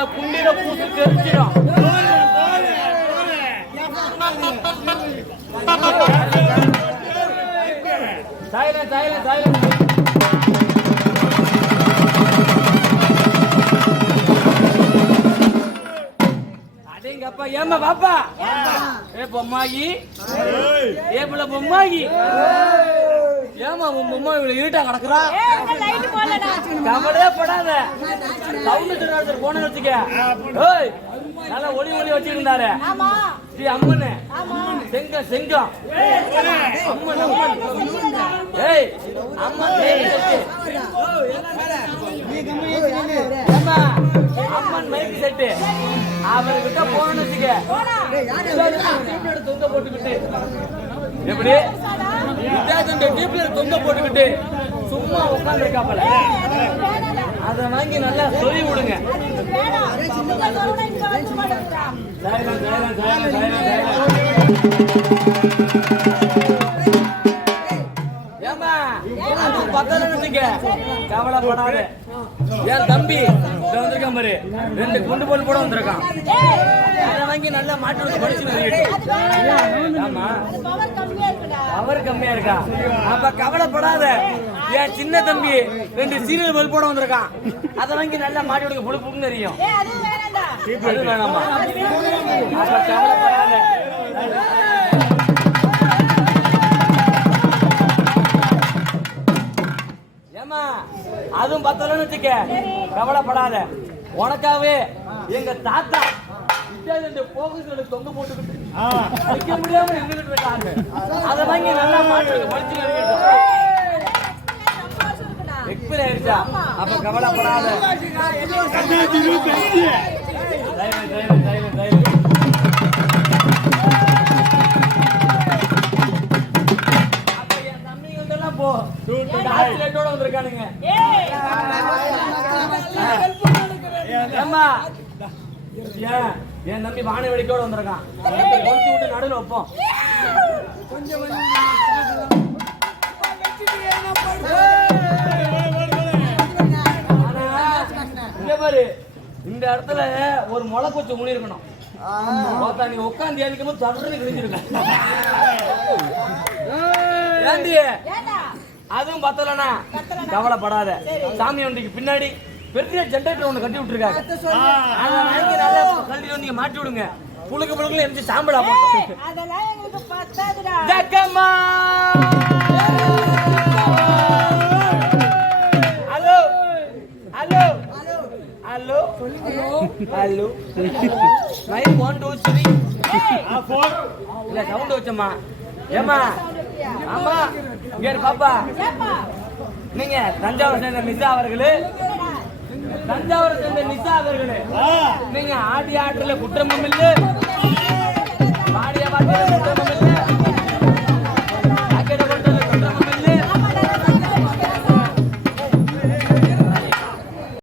அவளை குண்டில பூத்து தெரிஞ்சிடும். Silent silent silent. அடேங்கப்பா, ஏம்மா பாப்பா, ஏ பொம்மாயி, ஏ புள்ள பொம்மாயி, ஏமா உன் பொம்மா இவ்வளவு இருட்டா கிடக்குறா? கவலையே படாத, சவுண்ட் போன வச்சுக்க. ஏய், நல்லா ஒளி ஒளி வச்சிருந்தாரு ஸ்ரீ அம்மனு. செங்கம் செங்கம் அம்மன் அம்மன். ஏய் அம்மன் அம்மன் மைக்கு செட்டு அவர்கிட்ட போன வச்சுக்க. தொங்க போட்டுக்கிட்டு எப்படி தொங்க போட்டுக்கிட்டு சும்மா உட்கார்ந்து இருக்காப்பல, அதை வாங்கி நல்லா சொல்லி விடுங்க. ஏமா அது பத்தல வச்சுக்க, கவலைப்படாத. என் தம்பி வந்திருக்கான் பாரு, 2 குண்டு போல் கூட வந்திருக்கான். அதை வாங்கி நல்லா மாட்டு படிச்சு. ஆமா பவர் கம்மியா இருக்கா? அப்ப கவலைப்படாத. என் சின்ன தம்பி 2 சீரியல் பல்ப் போட வந்திருக்கான். அதை வாங்கி நல்லா மாட்டி விடுங்க, புழு புழுன்னு தெரியும். அது வேணாமா? அப்ப கவலைப்படாத. ஏமா அதுவும் பத்தலன்னு வச்சுக்க, கவலைப்படாத. உனக்காவே எங்க தாத்தா தொங்க போட்டுக்கிட்டு வைக்க முடியாம நின்றுட்டு இருக்காங்க. அதை வாங்கி நல்லா மாட்டு படிச்சு எக்ஸ்பீரியன் ஆயிடுச்சா? அப்ப கவலைப்படாத. வந்திருக்கானுங்க. என் தம்பி வான வெடிக்கோட வந்திருக்கான். விட்டு நடுவில் வைப்போம். பாரு, இந்த இடத்துல ஒரு முளை கொச்சு முனி இருக்கணும். நீ உட்காந்து ஏதிக்கும் போது தொடர்ந்து கிழிஞ்சிருக்க. ஏண்டி அதுவும் பத்தலனா கவலைப்படாத. சாமி வண்டிக்கு பின்னாடி பெரிய ஜெனரேட்டர் ஒண்ணு கட்டி விட்டுருக்காங்க. கல்வி நீங்க மாட்டி விடுங்க. புழுக்கு புழுக்குல எரிஞ்சு சாம்பலா போட்டு. Hello hello hello hello mike 1 2 3 இல்ல சவுண்ட் வச்சம்மா. ஏமா ஆமா இங்க பாப்பா, நீங்க தஞ்சாவூர் சேர்ந்த நிசா அவர்களே, தஞ்சாவூர் சேர்ந்த நிசா அவர்களே, நீங்க ஆடி ஆட்டுல குற்றமும் இல்லை, பாடிய பாட்டு